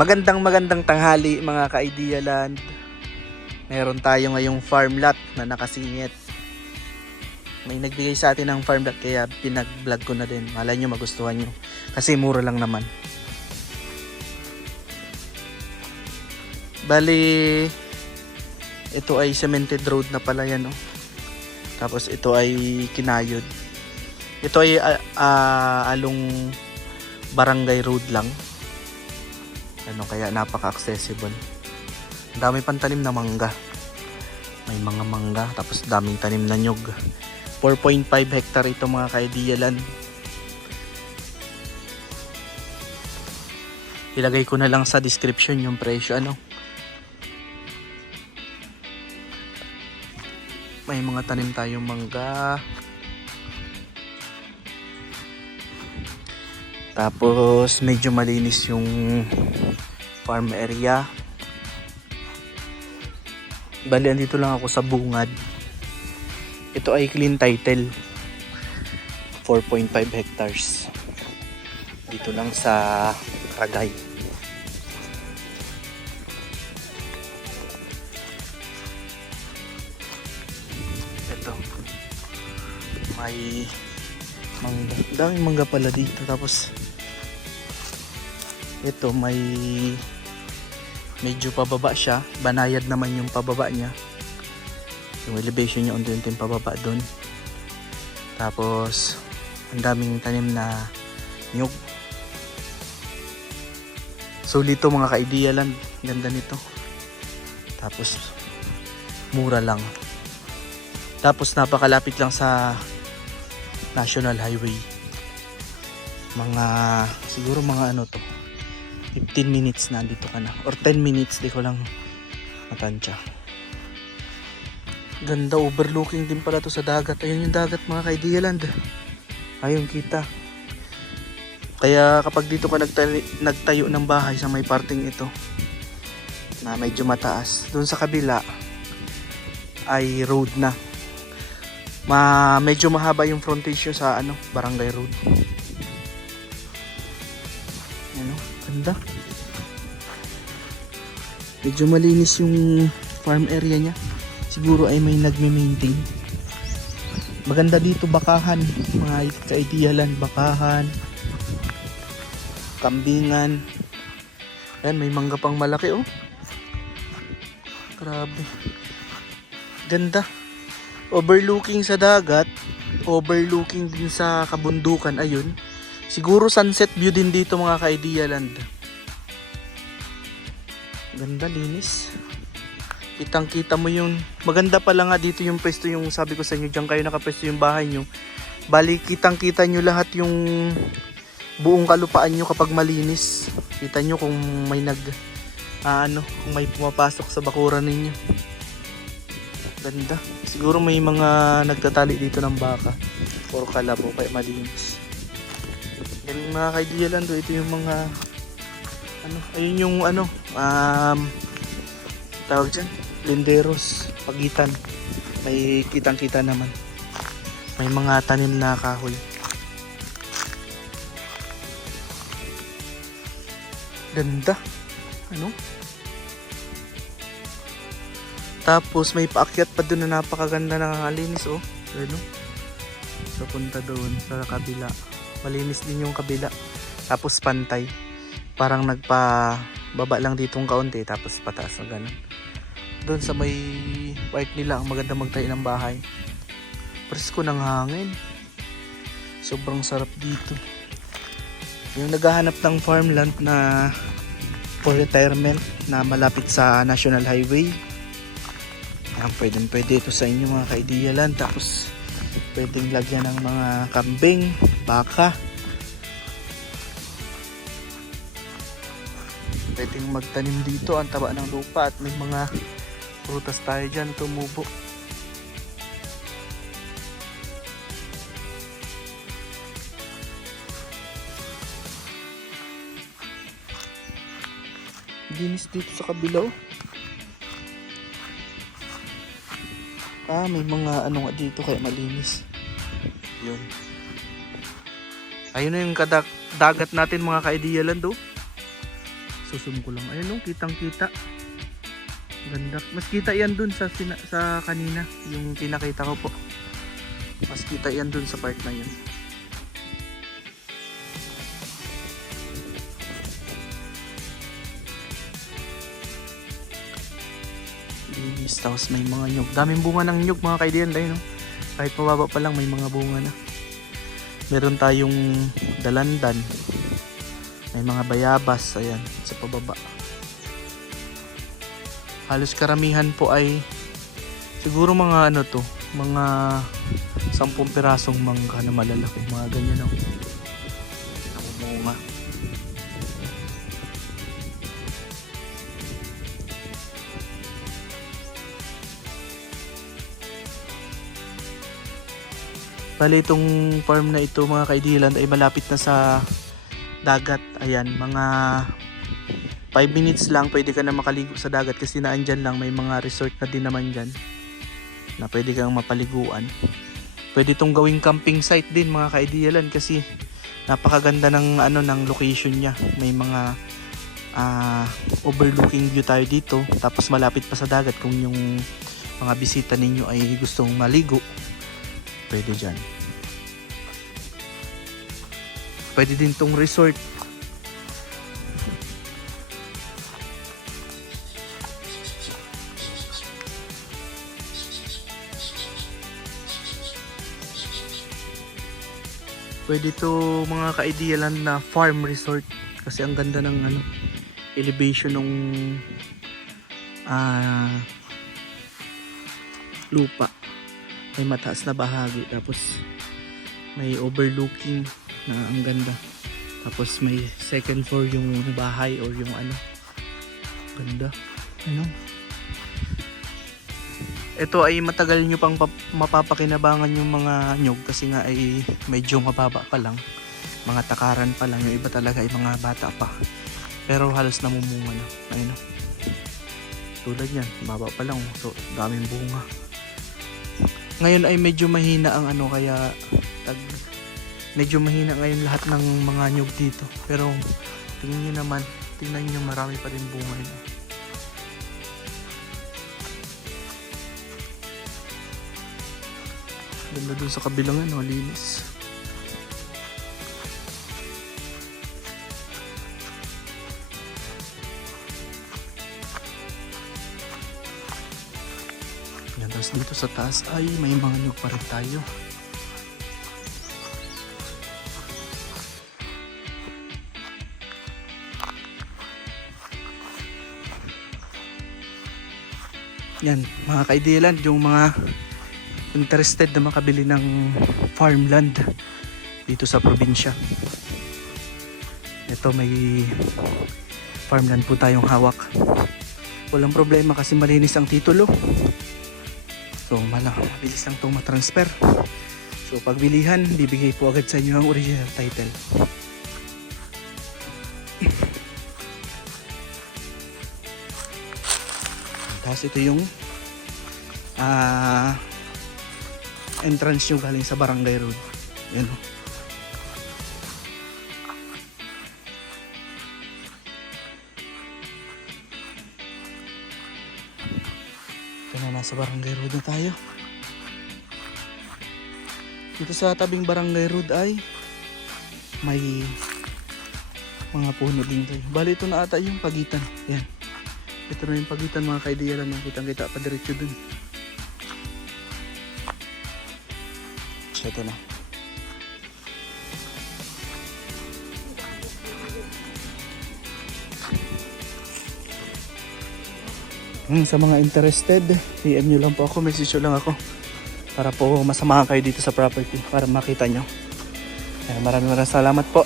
Magandang tanghali mga ka-Idea Land. Meron tayo ngayong farm lot na nakasingit. May nagbigay sa atin ng farm lot kaya pinag-vlog ko na din. Malay nyo magustuhan nyo. Kasi mura lang naman. Bali, ito ay cemented road na pala yan. Oh. Tapos ito ay kinayod. Ito ay along barangay road lang. Kaya napaka-accessible. Ang dami pang tanim na mangga. May mga mangga, tapos daming tanim na nyug. 4.5 hectare ito mga ka-Idea Land. Ilagay ko na lang sa description yung presyo May mga tanim tayong mangga. Tapos medyo malinis yung farm area. Bali, andito lang ako sa bungad. Ito ay clean title. 4.5 hectares. Dito lang sa Ragay. Ito. May mangga. Daming mangga pala dito. Tapos ito may medyo pababa siya. Banayad naman yung pababa niya. Yung elevation niya unti-unti pababa doon. Tapos ang daming tanim na nyug. So dito mga ka-Idea Land, ganda nito. Tapos mura lang. Tapos napakalapit lang sa National Highway. Siguro mga 15 minutes na dito ka na. Or 10 minutes, di ko lang matansya. Ganda, overlooking din pala to sa dagat. Ayun yung dagat mga ka-Idea Land. Ayun kita. Kaya kapag dito ka nagtayo ng bahay sa may parting ito na medyo mataas, doon sa kabila ay road na. Medyo mahaba yung frontage sa barangay road. Ganda. Medyo malinis yung farm area niya. Siguro ay may nagme-maintain. Maganda dito bakahan, mga ka-Idea Land, bakahan, kambingan. Ayan, may mangga pang malaki Grabe. Ganda. Overlooking sa dagat, overlooking din sa kabundukan. Ayun. Siguro sunset view din dito mga ka-Idea Land. Ganda, linis. Kitang-kita mo yung maganda pala nga dito yung pwesto, yung sabi ko sa inyo, diyan kayo nakapwesto yung bahay nyo. Bali, kitang-kita nyo lahat yung buong kalupaan nyo kapag malinis. Kita nyo kung may kung may pumapasok sa bakuran ninyo. Ganda. Siguro may mga nagtatali dito ng baka or kalabo kaya malinis. Yan mga ka-Idea Land, ito yung mga ayun yung tawag dyan, linderos, pagitan. May kitang-kita naman. May mga tanim na kahoy. Ganda. Tapos may paakyat pa doon na napakaganda na linis Papunta doon sa kabila. Malinis din yung kabila. Tapos pantay. Parang nagpababa lang ditong kaunti. Tapos pataas na ganun. Doon sa may part nila, ang maganda magtayo ng bahay. Presko ng hangin. Sobrang sarap dito. Yung naghahanap ng farmland na for retirement na malapit sa National Highway. Pwede ito sa inyo mga ka-Idea Land. Tapos pwedeng lagyan ng mga kambing, baka. Pwedeng magtanim dito, ang taba ng lupa, at may mga prutas tayo dyan tumubo. Linis dito sa kabila may mga dito kaya malinis. Yun. Ayun na yung dagat natin mga ka-Idea Land susum ko lang. Ayun oh, kitang kita. Ganda. Mas kita yan dun sa kanina. Yung pinakita ko po. Mas kita yan dun sa part na yun. Linis. Tapos may mga nyug. Daming bunga ng nyug mga kaibigan. Dahil, no? Kahit mababa pa lang may mga bunga na. Meron tayong dalandan. May mga bayabas. Ayan. Sa pababa. Halos karamihan po ay siguro mga ano to, mga 10 pirasong mangga na malalaki, mga ganyan ang namumunga. Bali itong farm na ito mga kaidilan ay malapit na sa dagat. Ayan, mga 5 minutes lang pwede ka na makaligo sa dagat kasi naandyan lang may mga resort na din naman dyan na pwede kang mapaliguan. Pwede itong gawing camping site din mga ka-idealan kasi napakaganda ng ng location niya. May mga overlooking view tayo dito, tapos malapit pa sa dagat. Kung yung mga bisita ninyo ay gustong maligo, pwede dyan. Pwede din tong resort. Pwede to mga ka-idealan na farm resort kasi ang ganda ng elevation ng lupa. May mataas na bahagi, tapos may overlooking na ang ganda. Tapos may second floor yung bahay or yung ganda. Ito ay matagal nyo pang mapapakinabangan yung mga nyug kasi nga ay medyo mababa pa lang. Mga takaran pa lang. Yung iba talaga ay mga bata pa. Pero halos namumunga na. Ayun o. Tulad yan. Baba pa lang. So, daming bunga. Ngayon ay medyo mahina ang kaya medyo mahina ngayon lahat ng mga nyug dito. Pero tingnan nyo marami pa rin bunga yun. Ganda dun sa kabilang linis. Yan, tapos dito sa taas ay may mga nyug pa rin tayo. Yan, mga kaidilan, yung mga interested na makabili ng farmland dito sa probinsya. Ito may farmland po tayong hawak. Walang problema kasi malinis ang titulo. So mabilis lang itong matransfer. So pagbilihan, bibigay po agad sa inyo ang original title. Tapos ito yung entrance nyo galing sa Barangay Road. Yan o. Ito na, nasa Barangay Road na tayo. Dito sa tabing Barangay Road ay may mga puno din tayo. Bali ito na ata yung pagitan. Yan. Ito na yung pagitan mga kaidiyalan. Kitang kita pa diretso dun. Ito na. Sa mga interested, PM nyo lang po ako, message nyo lang ako para po masamahan kayo dito sa property para makita nyo. Maraming salamat po.